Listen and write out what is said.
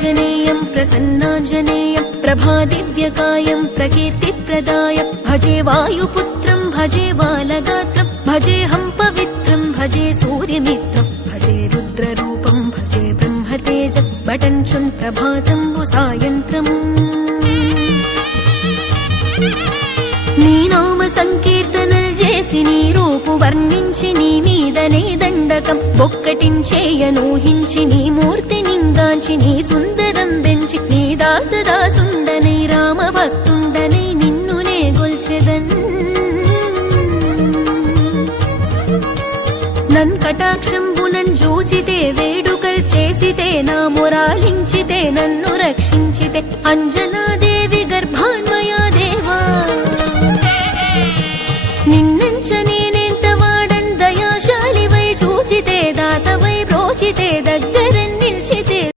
ఆంజనేయం ప్రసన్నాంజనేయం ప్రభాదివ్యకాయం ప్రకీర్తిప్రదాయం భజే వాయుపుత్రం భజే బాలగాత్రం భజేహం పవిత్రం భజే సూర్యమిత్రం భజే రుద్రరూపం భజే బ్రహ్మతేజం బటంచున్ ప్రభాతంబు సాయంత్రం నీ నామ సంకీర్తనలు చేసి నీ రూపు వర్ణించి నీ మీదనే దండకం బొక్కటించేయనూహించి నీ మూర్తి నిందాంచి నీ సుందరం పెంచి నీ దాసదాసుండనై రామభక్తుండనై నిన్నునే గొల్చెదన్ నన్ కటాక్షంబునన్ జూచితే వేడుకల్ చేసితే నా మొరాలించితే నన్ను రక్షించితే అంజనాదే